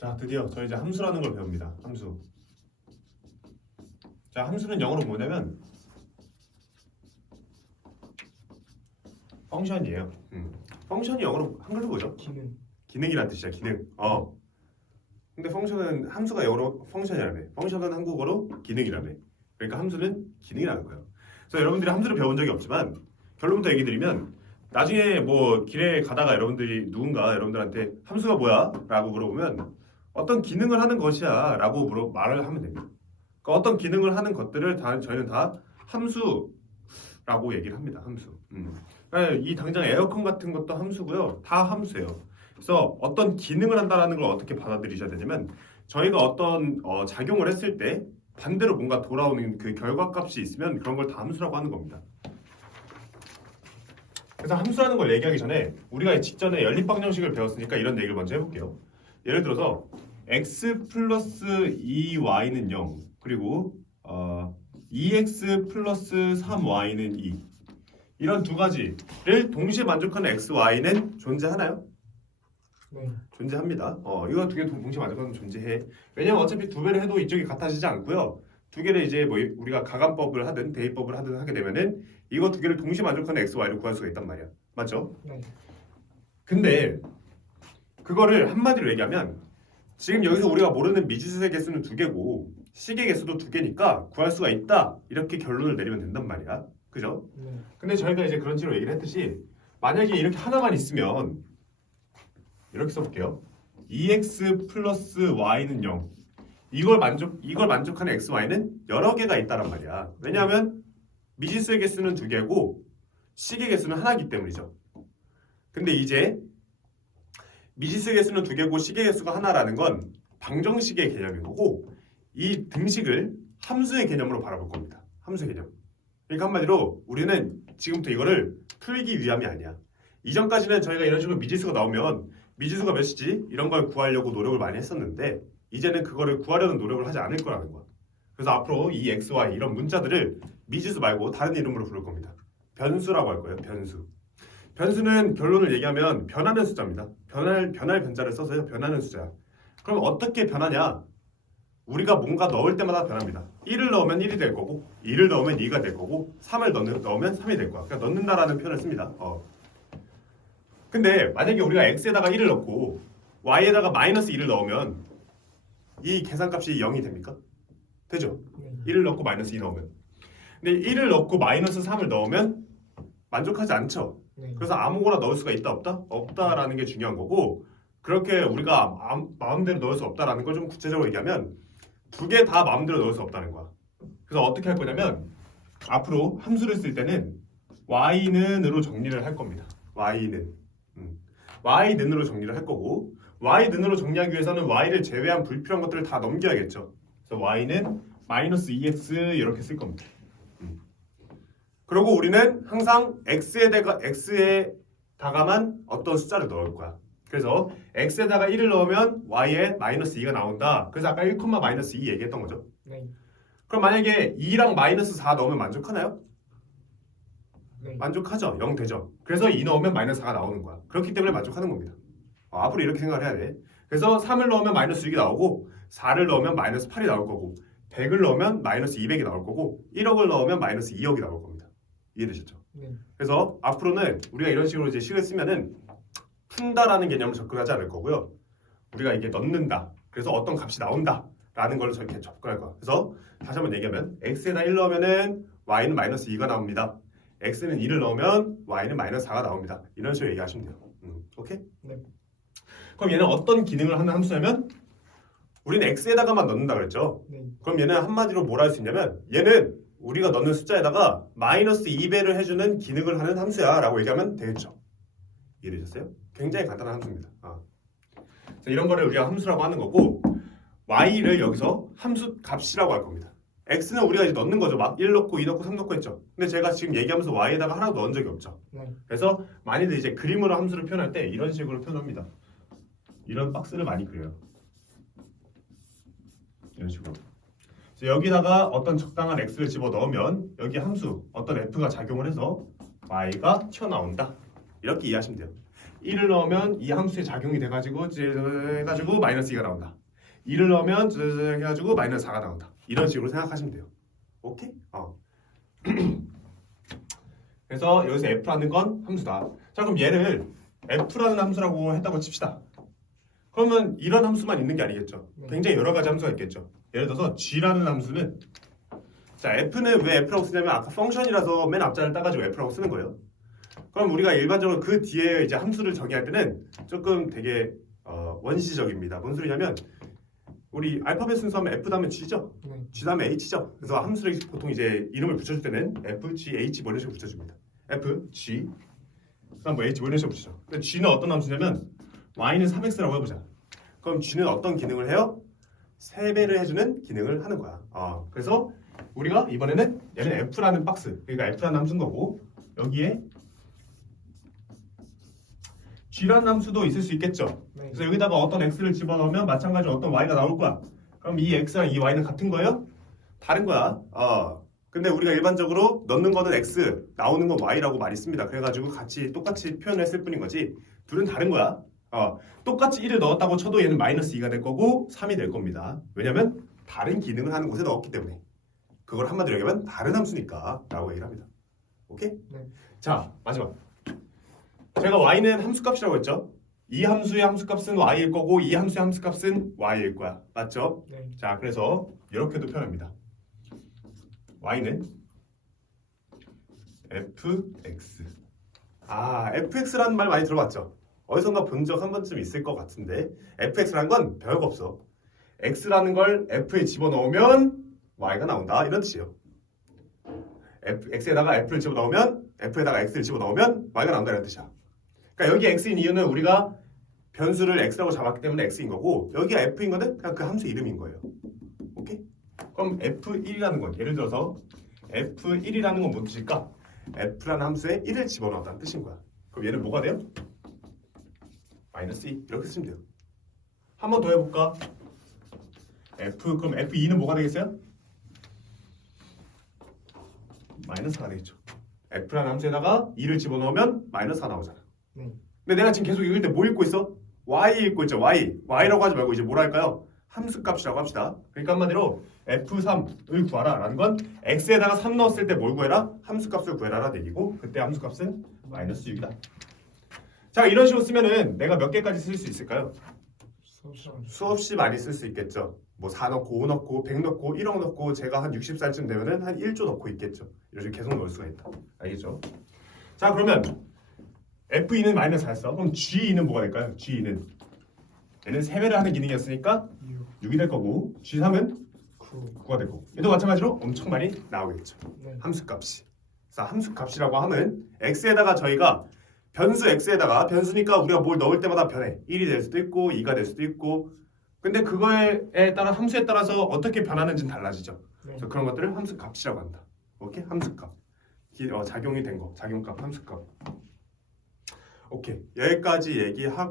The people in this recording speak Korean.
자, 드디어 저희 이제 함수라는 걸 배웁니다. 함수. 자, 함수는 영어로 뭐냐면 펑션이에요. 펑션이 영어로 한글로 뭐죠? 기능. 기능이란 뜻이야. 기능. 근데 펑션은 함수가 영어로 펑션이라며. 펑션은 한국어로 기능이라며. 그러니까 함수는 기능이라는 거예요. 그래서 여러분들이 함수를 배운 적이 없지만 결론부터 얘기 드리면 나중에 뭐 길에 가다가 여러분들이 누군가 여러분들한테 함수가 뭐야? 라고 물어보면 어떤 기능을 하는 것이야 라고 말을 하면 됩니다. 그러니까 어떤 기능을 하는 것들을 저희는 다 함수라고 얘기를 합니다. 함수. 그러니까 이 당장 에어컨 같은 것도 함수고요. 다 함수예요. 그래서 어떤 기능을 한다는 걸 어떻게 받아들이셔야 되냐면 저희가 어떤 작용을 했을 때 반대로 뭔가 돌아오는 그 결과값이 있으면 그런 걸 다 함수라고 하는 겁니다. 그래서 함수라는 걸 얘기하기 전에 우리가 직전에 연립방정식을 배웠으니까 이런 얘기를 먼저 해볼게요. 예를 들어서 x 플러스 2y는 0 그리고 2x 플러스 3y는 2 이런 두 가지를 동시에 만족하는 x, y는 존재하나요? 네. 존재합니다. 이거 두 개 동시에 만족하는 존재해. 왜냐면 어차피 두 배를 해도 이쪽이 같아지지 않고요. 두 개를 이제 뭐 우리가 가감법을 하든 대입법을 하든 하게 되면은 이거 두 개를 동시에 만족하는 x, y를 구할 수가 있단 말이야. 맞죠? 네. 근데 그거를 한마디로 얘기하면 지금 여기서 우리가 모르는 미지수의 개수는 두 개고 식의 개수도 두 개니까 구할 수가 있다. 이렇게 결론을 내리면 된단 말이야. 그죠? 네. 근데 저희가 이제 그런 식으로 얘기를 했듯이 만약에 이렇게 하나만 있으면 이렇게 써볼게요. 2x 플러스 y는 0 이걸 만족하는 x, y는 여러 개가 있다란 말이야. 왜냐하면 미지수의 개수는 두 개고 식의 개수는 하나이기 때문이죠. 근데 이제 미지수의 개수는 두 개고 식의 개수가 하나라는 건 방정식의 개념인 거고 이 등식을 함수의 개념으로 바라볼 겁니다. 함수 개념. 그러니까 한마디로 우리는 지금부터 이거를 풀기 위함이 아니야. 이전까지는 저희가 이런 식으로 미지수가 나오면 미지수가 몇이지? 이런 걸 구하려고 노력을 많이 했었는데 이제는 그거를 구하려는 노력을 하지 않을 거라는 거야. 그래서 앞으로 이 x, y 이런 문자들을 미지수 말고 다른 이름으로 부를 겁니다. 변수라고 할 거예요. 변수. 변수는 결론을 얘기하면 변하는 숫자입니다. 변할 변자를 써서요. 변하는 숫자. 그럼 어떻게 변하냐? 우리가 뭔가 넣을 때마다 변합니다. 1을 넣으면 1이 될 거고 2를 넣으면 2가 될 거고 3을 넣으면 3이 될 거야. 그러니까 넣는다라는 표현을 씁니다. 근데 만약에 우리가 x에다가 1을 넣고 y에다가 마이너스 2를 넣으면 이 계산값이 0이 됩니까? 되죠? 네. 1을 넣고 마이너스 2 넣으면. 근데 1을 넣고 마이너스 3을 넣으면 만족하지 않죠? 네. 그래서 아무거나 넣을 수가 있다 없다? 없다라는 게 중요한 거고 그렇게 우리가 마음대로 넣을 수 없다라는 걸 좀 구체적으로 얘기하면 두 개 다 마음대로 넣을 수 없다는 거야. 그래서 어떻게 할 거냐면 앞으로 함수를 쓸 때는 y는으로 정리를 할 겁니다. y는으로 정리를 할 거고 y는으로 정리하기 위해서는 y를 제외한 불필요한 것들을 다 넘겨야겠죠. 그래서 y는 마이너스 2x 이렇게 쓸 겁니다. 그리고 우리는 항상 x에다가만 어떤 숫자를 넣을 거야. 그래서 x에다가 1을 넣으면 y에 마이너스 2가 나온다. 그래서 아까 1, 마이너스 2 얘기했던 거죠. 네. 그럼 만약에 2랑 마이너스 4 넣으면 만족하나요? 네. 만족하죠. 0 되죠. 그래서 2 넣으면 마이너스 4가 나오는 거야. 그렇기 때문에 만족하는 겁니다. 앞으로 이렇게 생각을 해야 돼. 그래서 3을 넣으면 마이너스 6이 나오고 4를 넣으면 마이너스 8이 나올 거고 100을 넣으면 마이너스 200이 나올 거고 1억을 넣으면 마이너스 2억이 나올 겁니다. 이해되셨죠? 네. 그래서 앞으로는 우리가 이런 식으로 이제 식을 쓰면은 푼다라는 개념을 접근하지 않을 거고요. 우리가 이게 넣는다. 그래서 어떤 값이 나온다라는 걸 저렇게 접근할 거야. 그래서 다시 한번 얘기하면 x에다 1 넣으면은 y는 마이너스 2가 나옵니다. x는 2를 넣으면 y는 마이너스 4가 나옵니다. 이런 식으로 얘기하시면 돼요. 오케이? 네. 그럼 얘는 어떤 기능을 하는 함수냐면 우리는 x에다가만 넣는다 그랬죠. 네. 그럼 얘는 한마디로 뭐라 할 수 있냐면 얘는 우리가 넣는 숫자에다가 마이너스 2배를 해주는 기능을 하는 함수야 라고 얘기하면 되겠죠. 이해되셨어요? 굉장히 간단한 함수입니다. 그래서 이런 거를 우리가 함수라고 하는 거고 y를 여기서 함수 값이라고 할 겁니다. x는 우리가 이제 넣는 거죠. 막 1 넣고 2 넣고 3 넣고 했죠. 근데 제가 지금 얘기하면서 y에다가 하나도 넣은 적이 없죠. 네. 그래서 많이들 이제 그림으로 함수를 표현할 때 이런 식으로 표현합니다. 이런 박스를 많이 그려요. 이런 식으로. 그래서 여기다가 어떤 적당한 x를 집어 넣으면 여기 함수 어떤 f가 작용을 해서 y가 튀어나온다. 이렇게 이해하시면 돼요. 1을 넣으면 이 함수에 작용이 돼가지고 해가지고 마이너스 2가 나온다. 2를 넣으면 해가지고 마이너스 4가 나온다. 이런 식으로 생각하시면 돼요. 오케이? 그래서 여기서 f라는 건 함수다. 자, 그럼 얘를 f라는 함수라고 했다고 칩시다. 그러면 이런 함수만 있는 게 아니겠죠. 굉장히 여러 가지 함수가 있겠죠. 예를 들어서 g라는 함수는, 자, f는 왜 f라고 쓰냐면 아까 펑션이라서 맨 앞자를 따가지고 f라고 쓰는 거예요. 그럼 우리가 일반적으로 그 뒤에 이제 함수를 정의할 때는 조금 되게 원시적입니다. 뭔 소리냐면 우리 알파벳 순서하면 f 다음에 g죠. 네. g 다음에 h죠. 그래서 함수를 보통 이제 이름을 붙여줄 때는 f, g, h 뭐 이런 식으로 붙여줍니다. f, g, 그다음 뭐 h 뭐 이런 식으로 붙이죠. 근데 g는 어떤 함수냐면 y는 3x라고 해보자. 그럼 g는 어떤 기능을 해요? 3배를 해주는 기능을 하는 거야. 그래서 우리가 이번에는 얘는 f라는 박스, 그러니까 f라는 함수인 거고, 여기에 g라는 함수도 있을 수 있겠죠. 네. 그래서 여기다가 어떤 x를 집어넣으면 마찬가지로 어떤 y가 나올 거야. 그럼 이 x랑 이 y는 같은 거예요? 다른 거야. 근데 우리가 일반적으로 넣는 거는 x, 나오는 건 y라고 많이 씁니다. 그래가지고 같이 똑같이 표현을 했을 뿐인 거지. 둘은 다른 거야. 똑같이 1을 넣었다고 쳐도 얘는 마이너스 2가 될 거고 3이 될 겁니다. 왜냐면 다른 기능을 하는 곳에 넣었기 때문에. 그걸 한마디로 얘기하면 다른 함수니까 라고 얘기를 합니다. 오케이? 네. 자, 마지막. 제가 y는 함수값이라고 했죠. 이 함수의 함수값은 y일 거고 이 함수의 함수값은 y일 거야. 맞죠? 네. 자, 그래서 이렇게도 표현합니다. y는 fx. fx라는 말 많이 들어봤죠? 어디선가 본 적 한 번쯤 있을 것 같은데 fx라는 건 별거 없어. x라는 걸 f에 집어넣으면 y가 나온다. 이런 뜻이에요. x에다가 f를 집어넣으면 f에다가 x를 집어넣으면 y가 나온다. 이런 뜻이야. 그러니까 여기 x인 이유는 우리가 변수를 x라고 잡았기 때문에 x인 거고 여기가 f인 거는 그냥 그 함수 이름인 거예요. 오케이? 그럼 f1이라는 건 예를 들어서 f1이라는 건 뭔 뜻일까? f라는 함수에 1을 집어넣었다는 뜻인 거야. 그럼 얘는 뭐가 돼요? 마이너스 2 이렇게 쓰면 돼요. 한 번 더 해볼까? 그럼 f2는 뭐가 되겠어요? 마이너스 4가 되겠죠. f라는 함수에다가 2를 집어넣으면 마이너스 4 나오잖아. 네. 근데 내가 지금 계속 읽을 때 뭐 읽고 있어? y 읽고 있죠. y라고 하지 말고 이제 뭐라 할까요? 함수값이라고 합시다. 그러니까 한마디로 f3을 구하라 라는 건 x에다가 3 넣었을 때 뭘 구해라? 함수값을 구해라라 얘기고 그때 함수값은 마이너스 6이다. 자, 이런 식으로 쓰면은 내가 몇 개까지 쓸 수 있을까요? 수없이 많이 쓸 수 있겠죠. 뭐 4 넣고 5 넣고 100 넣고 1억 넣고 제가 한 60살쯤 되면은 한 1조 넣고 있겠죠. 이런 식으로 계속 넣을 수가 있다. 알겠죠? 자, 그러면 f2는 마이너스 4였어. 그럼 g2는 뭐가 될까요? g2는 얘는 세배를 하는 기능이었으니까 6이 될 거고 g3은 9가 될 거고 얘도 마찬가지로 엄청 많이 나오겠죠. 네. 함수값이. 자, 함수값이라고 하면 x에다가 저희가 변수 x에다가 변수니까 우리가 뭘 넣을 때마다 변해. 1이 될 수도 있고 2가 될 수도 있고 근데 그거에 따라 함수에 따라서 어떻게 변하는지는 달라지죠. 네. 그래서 그런 것들을 함수값이라고 한다. 오케이? 함수값. 작용이 된 거. 작용값, 함수값. 오케이. 여기까지 얘기하고